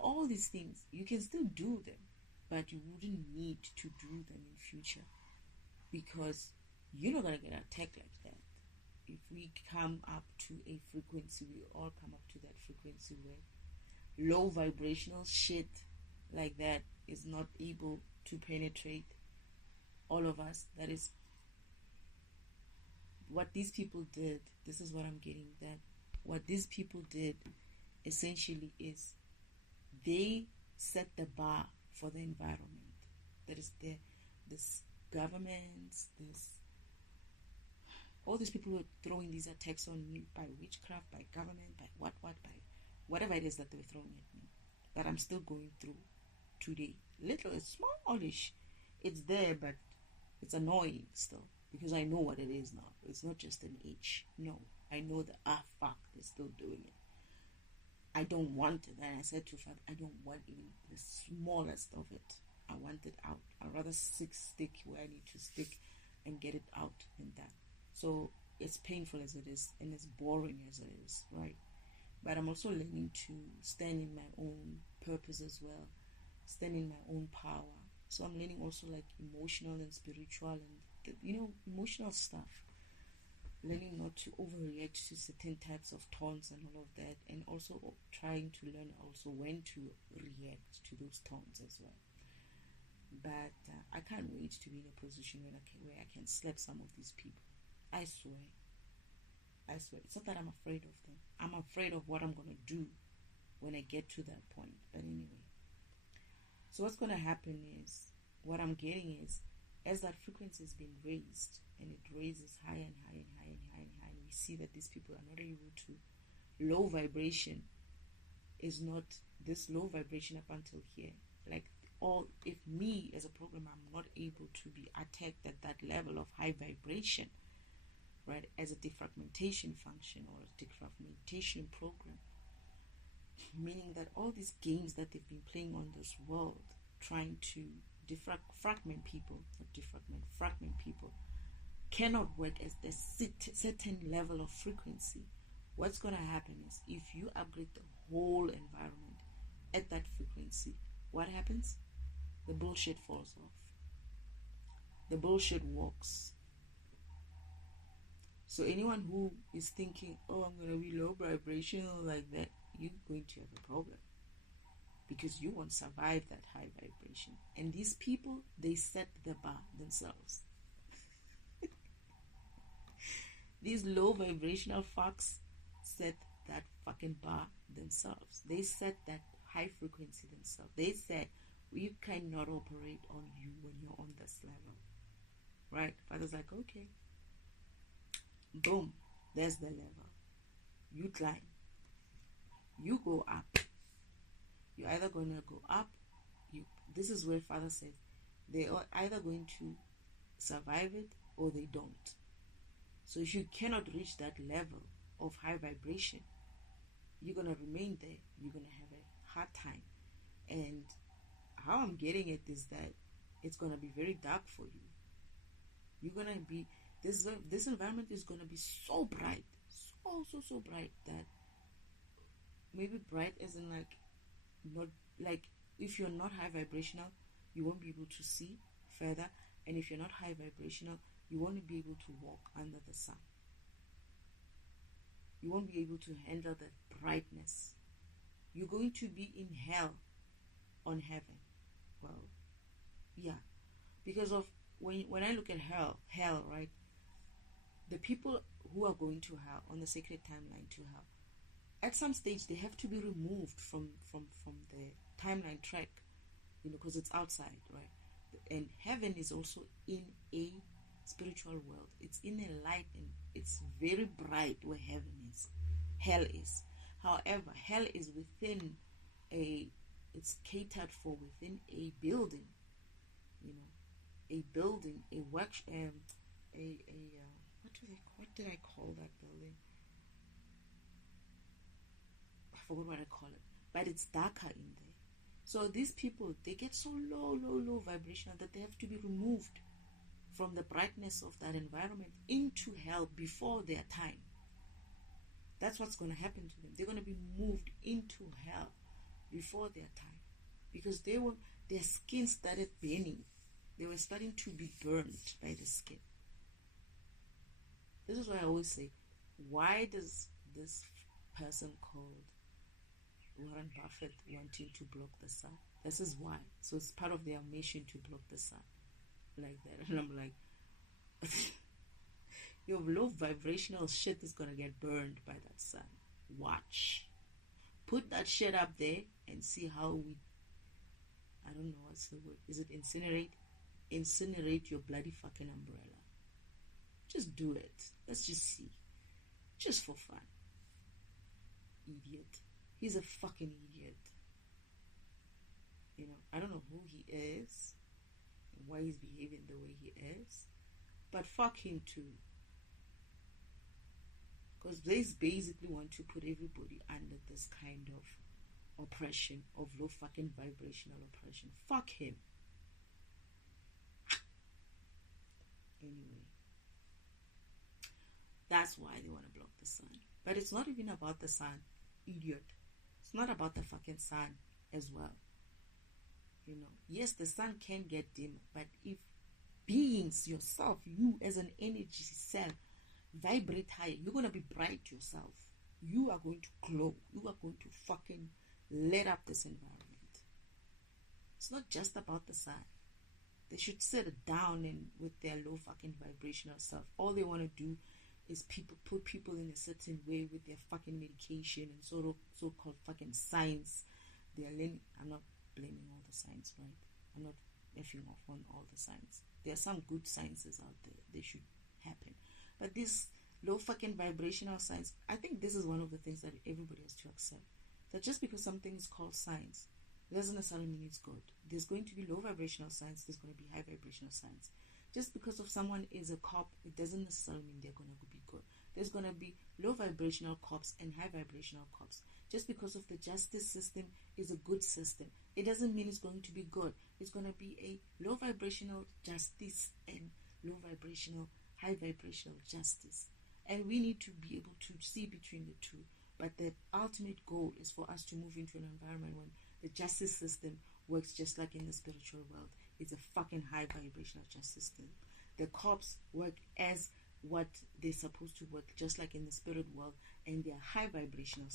All these things, you can still do them, but you wouldn't need to do them in future, because you're not going to get attacked like that. If we come up to a frequency, we all come up to that frequency where low vibrational shit like that is not able to penetrate all of us. That is what these people did. This is what I'm getting, that what these people did essentially is they set the bar for the environment. That is this governments, all these people were throwing these attacks on me by witchcraft, by government, by by whatever it is that they were throwing at me. But I'm still going through today. Little, it's smallish. It's there, but it's annoying still, because I know what it is now. It's not just an itch. No, I know that, fuck, they're still doing it. I don't want it. And I said to Father, I don't want even the smallest of it. I want it out. I'd rather stick where I need to stick and get it out than that. So it's painful as it is, and as boring as it is, right? But I'm also learning to stand in my own purpose as well, stand in my own power. So I'm learning also like emotional and spiritual and emotional stuff. Learning not to overreact to certain types of taunts and all of that, and also trying to learn also when to react to those taunts as well. But I can't wait to be in a position where I can slap some of these people. I swear. It's not that I'm afraid of them. I'm afraid of what I'm going to do when I get to that point. But anyway. So what's going to happen is, what I'm getting is, as that frequency is being raised, and it raises higher and higher and higher and higher and higher, and we see that these people are not able to, low vibration is not this low vibration up until here. Like, or if me as a programmer, I'm not able to be attacked at that level of high vibration, right, as a defragmentation function or a defragmentation program, meaning that all these games that they've been playing on this world, trying to fragment people, cannot work at a certain level of frequency. What's going to happen is, if you upgrade the whole environment at that frequency, what happens? The bullshit falls off. The bullshit walks. So anyone who is thinking, I'm going to be low vibrational like that, you're going to have a problem, because you won't survive that high vibration. And these people, they set the bar themselves. These low vibrational fucks set that fucking bar themselves. They set that high frequency themselves. They said, you cannot operate on you when you're on this level. Right? Father's like, okay. Boom. There's the level. You climb. You go up. You're either going to go up. This is where Father says, they are either going to survive it or they don't. So if you cannot reach that level of high vibration, you're going to remain there. You're going to have a hard time. And how I'm getting it is that it's going to be very dark for you. You're going to be, this environment is going to be so bright, so bright, that maybe bright as in like, not like, if you're not high vibrational, you won't be able to see further. And if you're not high vibrational, you won't be able to walk under the sun. You won't be able to handle the brightness. You're going to be in hell on heaven. Well, yeah. Because of when I look at hell, right? The people who are going to hell, on the sacred timeline to hell, at some stage they have to be removed from the timeline track, because it's outside, right? And heaven is also in a spiritual world. It's in a light, and it's very bright where heaven is. Hell is. However, hell is within it's catered for within a building, a building, a work, what did I call that building? I forgot what I call it. but it's darker in there. So these people, they get so low vibrational that they have to be removed from the brightness of that environment into hell before their time. That's what's going to happen to them. They're going to be moved into hell before their time, because their skin started burning. They were starting to be burned by the skin. This is why I always say, why does this person called Warren Buffett wanting to block the sun? This is why. So it's part of their mission to block the sun like that. And I'm like, your low vibrational shit is gonna get burned by that sun. Watch. Put that shit up there and see how we, I don't know what's the word. Is it incinerate? Incinerate your bloody fucking umbrella. Just do it. Let's just see. Just for fun. Idiot. He's a fucking idiot. You know, I don't know who he is and why he's behaving the way he is, but fuck him too. Because they basically want to put everybody under this kind of oppression, of low fucking vibrational oppression. Fuck him. Anyway, that's why they want to block the sun. But it's not even about the sun, idiot. It's not about the fucking sun as well. You know, yes, the sun can get dim, but if beings yourself, you as an energy cell, vibrate higher, you're going to be bright yourself. You are going to glow. You are going to fucking light up this environment. It's not just about the sun. They should sit down and with their low fucking vibrational self. All they want to do is put people in a certain way with their fucking medication and so-called fucking science. They are learning. I'm not blaming all the science, right? I'm not effing off on all the science. There are some good sciences out there. They should happen. But this low fucking vibrational science, I think this is one of the things that everybody has to accept. That just because something is called science, it doesn't necessarily mean it's good. There's going to be low vibrational science, there's going to be high vibrational science. Just because of someone is a cop, it doesn't necessarily mean they're going to be good. There's going to be low vibrational cops and high vibrational cops. Just because of the justice system is a good system, it doesn't mean it's going to be good. It's going to be a low vibrational justice and low vibrational, high vibrational justice. And we need to be able to see between the two. But the ultimate goal is for us to move into an environment when the justice system works just like in the spiritual world. It's a fucking high vibrational justice system. The cops work as what they're supposed to work, just like in the spirit world, and they're high vibrational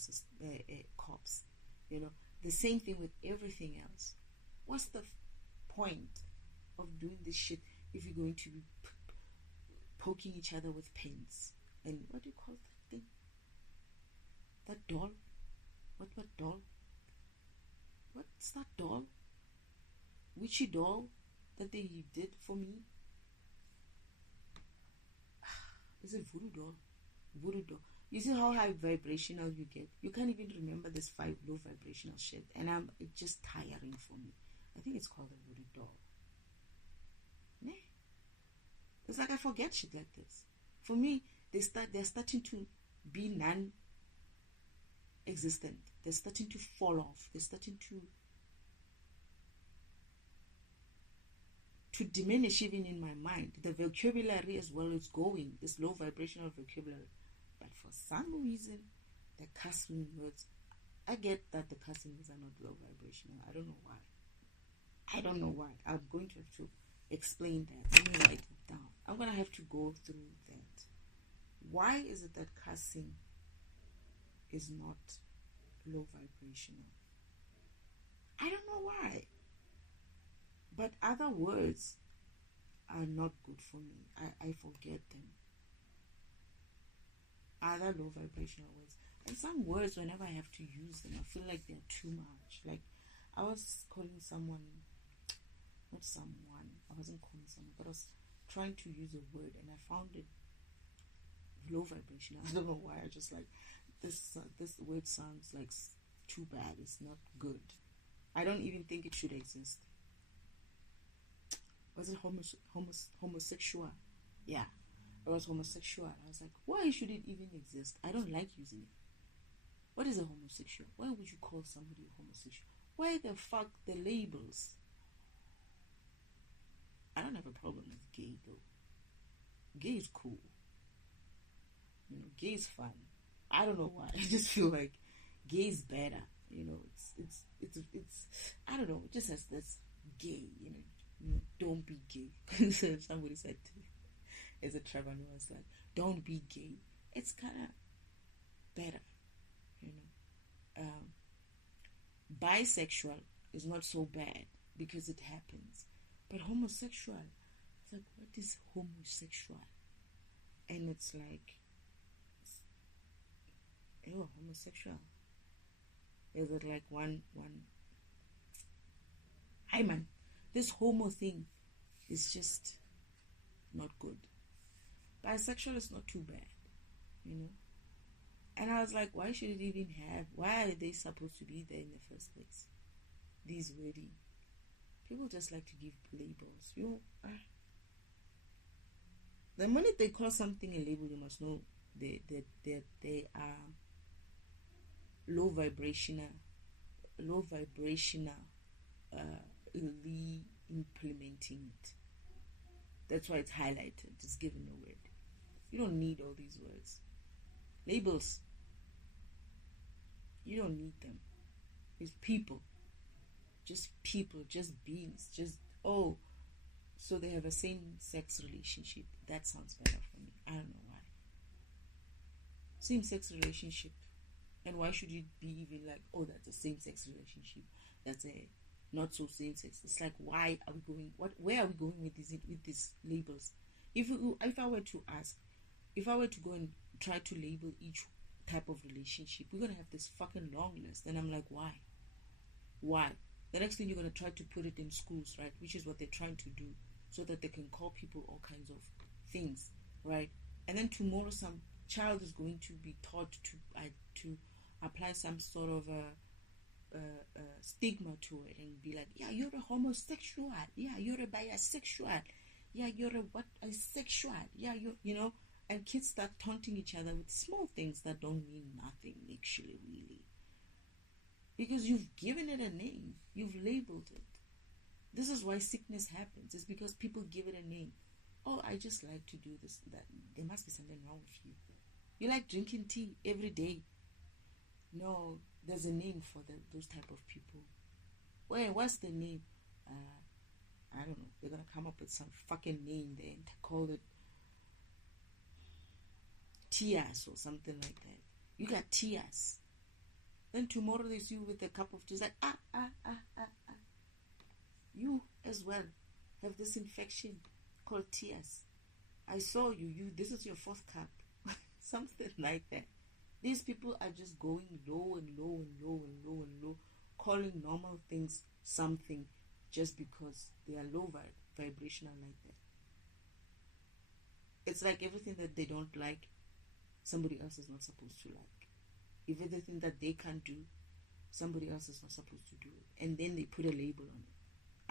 cops. You know, the same thing with everything else. What's the point of doing this shit if you're going to be poking each other with pins? And what do you call that thing? That doll? What doll? What's that doll? Witchy doll that they did for me? Is it voodoo doll? Voodoo doll. You see how high vibrational you get? You can't even remember this low vibrational shit. And it's just tiring for me. I think it's called a voodoo doll. Nah. It's like I forget shit like this. For me, they're starting to be non-existent. They're starting to fall off. They're starting to diminish even in my mind. The vocabulary as well is going, this low vibrational vocabulary. But for some reason, the cussing words, I get that the cussing words are not low vibrational. I don't know why. I'm going to have to explain that. Let me write it down. I'm going to have to go through that. Why is it that cussing is not low vibrational? I don't know why. But other words are not good for me. I forget them. Other low vibrational words. And some words, whenever I have to use them, I feel like they're too much. Like, I was calling someone, I wasn't calling someone, but I was trying to use a word and I found it low vibrational. I don't know why. I just like, this word sounds like too bad. It's not good. I don't even think it should exist. Was it homosexual? Yeah, it was homosexual. I was like, why should it even exist? I don't like using it. What is a homosexual? Why would you call somebody a homosexual? Why the fuck the labels? I don't have a problem with gay though. Gay is cool. Gay is fun. I don't know why. I just feel like gay is better. It's I don't know. It just has this gay. Don't be gay. So somebody said as a Trevor Noah, it's like, don't be gay. It's kind of better. Bisexual is not so bad because it happens, but homosexual, it's like, what is homosexual? And it's like, homosexual, is it like one hi man, this homo thing is just not good. Bisexual is not too bad, And I was like, why should it even why are they supposed to be there in the first place? These wordy people just like to give labels. The minute they call something a label, you must know they are low vibrational, implementing it. That's why it's highlighted. It's given a word. You don't need all these words. Labels, you don't need them. It's people, just beings, so they have a same-sex relationship. That sounds better for me. I don't know why. Same-sex relationship, and why should it be even like, that's a same-sex relationship? That's a not so same-sex. It's like, why are we going? Where are we going with these labels? If I were to go and try to label each type of relationship, we're gonna have this fucking long list, and I'm like, why? The next thing, you're gonna try to put it in schools, right? Which is what they're trying to do, so that they can call people all kinds of things, right? And then tomorrow, some child is going to be taught to apply some sort of a stigma to it, and be like, yeah, you're a homosexual, yeah, you're a bisexual, yeah, you're a sexual, yeah, and kids start taunting each other with small things that don't mean nothing, actually, really. Because you've given it a name. You've labeled it. This is why sickness happens. It's because people give it a name. Oh, I just like to do this, that. There must be something wrong with you. You like drinking tea every day. No, there's a name for those type of people. Wait, what's the name? I don't know. They're going to come up with some fucking name there and call it Tias or something like that. You got Tias. Then tomorrow they see you with a cup of tea. It's like, you as well have this infection called Tias. I saw you, this is your fourth cup. Something like that. These people are just going low and low and low and low and low, calling normal things something just because they are low vibrational like that. It's like everything that they don't like, somebody else is not supposed to like. If everything that they can't do, somebody else is not supposed to do it. And then they put a label on it.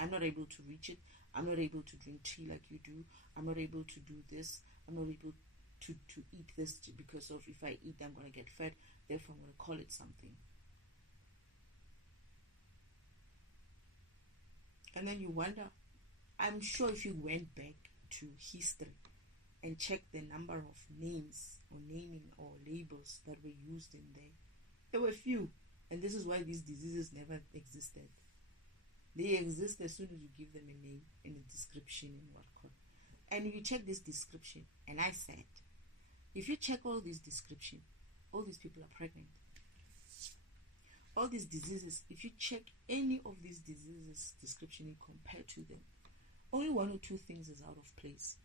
I'm not able to reach it. I'm not able to drink tea like you do. I'm not able to do this. I'm not able to eat this because of, if I eat, I'm going to get fat. Therefore, I'm going to call it something. And then you wonder, I'm sure if you went back to history and checked the number of names or naming or labels that were used in there were few. And this is why these diseases never existed. They exist as soon as you give them a name and a description and whatnot. And if you check this description, and I said, if you check all these description, all these people are pregnant. All these diseases, if you check any of these diseases description and compare to them, only one or two things is out of place.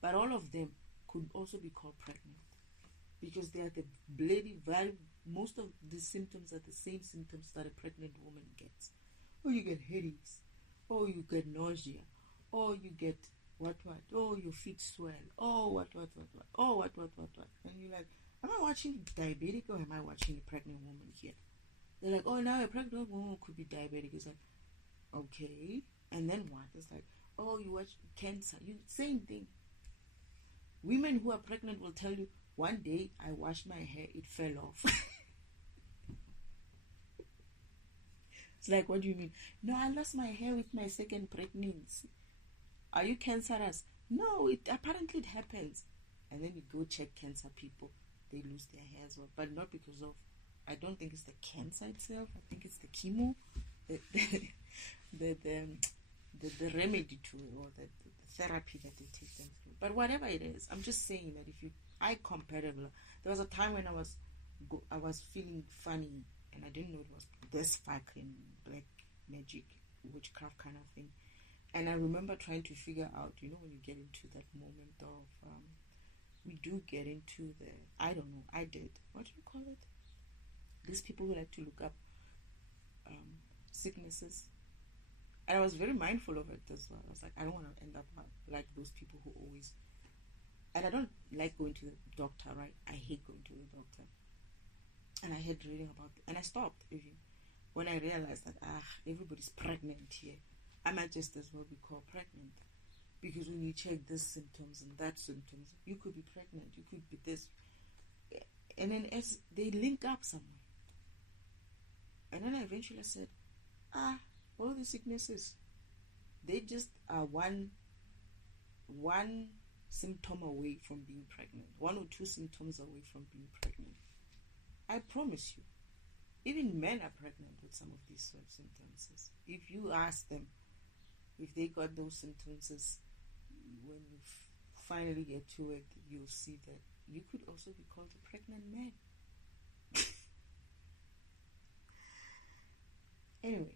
But all of them could also be called pregnant. Because they are the most of the symptoms are the same symptoms that a pregnant woman gets. Oh, you get headaches. Oh, you get nausea. Oh, you get what. Oh, your feet swell. Oh, what. Oh, what. And you're like, am I watching diabetic or am I watching a pregnant woman here? They're like, oh, now a pregnant woman could be diabetic. It's like, okay. And then what? It's like, oh, you watch cancer. Same thing. Women who are pregnant will tell you, one day I washed my hair, it fell off. It's like, what do you mean? No, I lost my hair with my second pregnancy. Are you cancerous? No, apparently it happens. And then you go check cancer people, they lose their hair as well, but not because of, I don't think it's the cancer itself. I think it's the chemo, the the remedy to it, or the therapy that they take them through. But whatever it is, I'm just saying that I compared it. There was a time when I was feeling funny, and I didn't know it was this fucking black magic witchcraft kind of thing. And I remember trying to figure out, when you get into that moment of, we do get into I don't know, I did. What do you call it? These people who like to look up sicknesses. And I was very mindful of it as well. I was like, I don't want to end up like those people who always... And I don't like going to the doctor, right? I hate going to the doctor. And I hate reading about it. And I stopped when I realized that, everybody's pregnant here. I might just as well be called pregnant. Because when you check this symptoms and that symptoms, you could be pregnant, you could be this. And then as they link up somewhere. And then I eventually said, all the sicknesses, they just are one symptom away from being pregnant. 1 or 2 symptoms away from being pregnant. I promise you. Even men are pregnant with some of these sort of symptoms. If you ask them if they got those symptoms, when you finally get to it, you'll see that you could also be called a pregnant man. Anyway,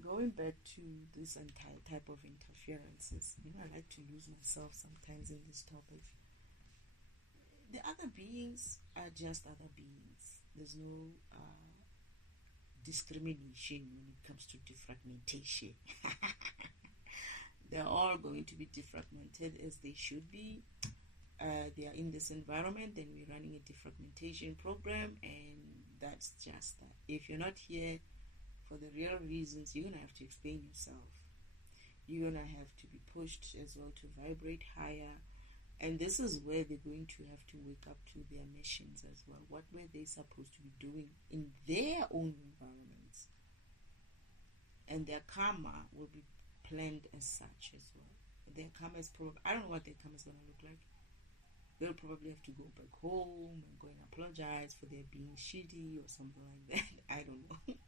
going back to this entire type of interferences, I like to lose myself sometimes in this topic. The other beings are just other beings. There's no discrimination when it comes to defragmentation. They're all going to be defragmented as they should be. They are in this environment, and we're running a defragmentation program, and that's just that. If you're not here for the real reasons, you're going to have to explain yourself. You're going to have to be pushed as well to vibrate higher. And this is where they're going to have to wake up to their missions as well. What were they supposed to be doing in their own environments? And their karma will be planned as such as well. Their karma is probably, I don't know what their karma is going to look like. They'll probably have to go back home and go and apologize for their being shitty or something like that. I don't know.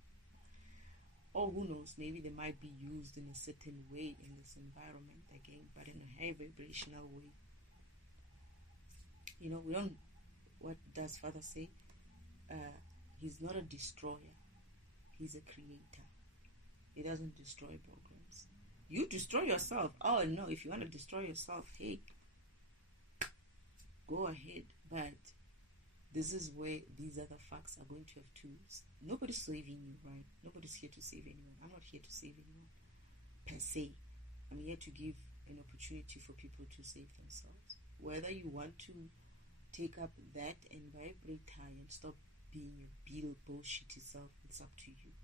Or who knows, maybe they might be used in a certain way in this environment again, but in a high vibrational way. We don't, what does Father say? He's not a destroyer. He's a creator. He doesn't destroy programs. You destroy yourself. Oh no, if you want to destroy yourself, hey, go ahead. But this is where these other facts are going to have to... Nobody's saving you, right? Nobody's here to save anyone. I'm not here to save anyone, per se. I'm here to give an opportunity for people to save themselves. Whether you want to take up that and vibrate high and stop being your bullshitty self, it's up to you.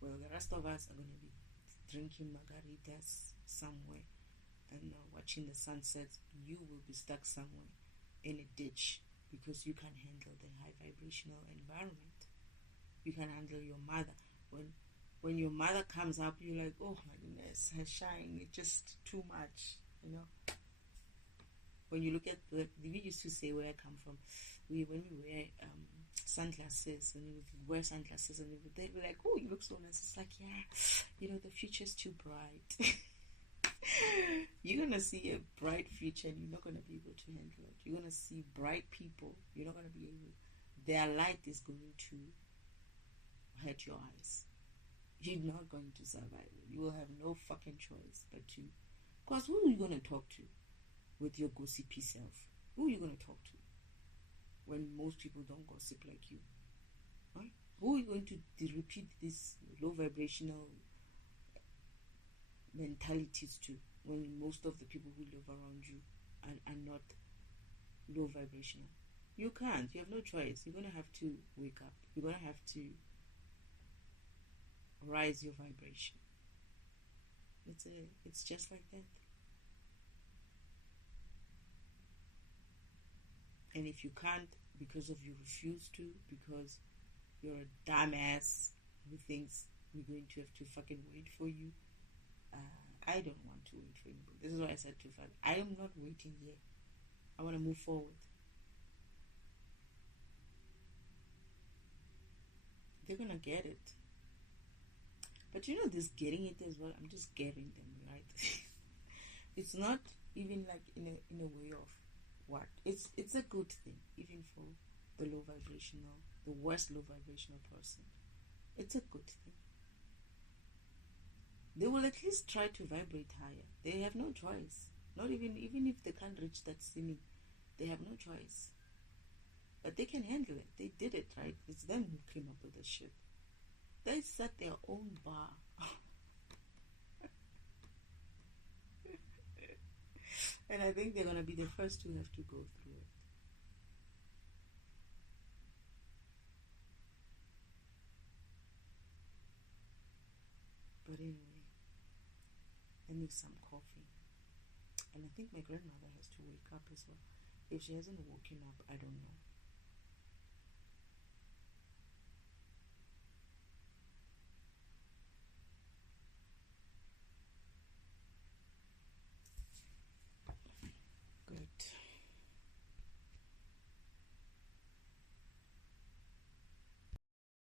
Well, the rest of us are going to be drinking margaritas somewhere and watching the sunsets. You will be stuck somewhere in a ditch because you can't handle the high vibrational environment. You can handle your mother. When your mother comes up, you're like, oh my goodness, her shine, it's just too much, When you look at we used to say where I come from, when we wear sunglasses, when you wear sunglasses, and they'd be like, oh, you look so nice. It's like, yeah, the future's too bright. You're going to see a bright future, and you're not going to be able to handle it. You're going to see bright people. You're not going to be able... Their light is going to hurt your eyes. You're not going to survive. You will have no fucking choice but to... Because who are you going to talk to with your gossipy self? Who are you going to talk to when most people don't gossip like you? Right? Who are you going to repeat this low vibrational mentalities to when most of the people who live around you are not low vibrational? You can't. You have no choice. You're going to have to wake up. You're going to have to rise your vibration. It's just like that. And if you can't, because of you refuse to, because you're a dumbass who thinks we're going to have to fucking wait for you. I don't want to wait for anybody. This is why I said to Father, I am not waiting here. I want to move forward. They're gonna get it. But this getting it as well, I'm just getting them, right? It's not even like in a way of what. It's a good thing, even for the worst low vibrational person. It's a good thing. They will at least try to vibrate higher. They have no choice. Not even if they can't reach that ceiling, they have no choice. But they can handle it. They did it, right? It's them who came up with the shit. They set their own bar. And I think they're going to be the first to have to go through it. But anyway, I need some coffee. And I think my grandmother has to wake up as well. If she hasn't woken up, I don't know.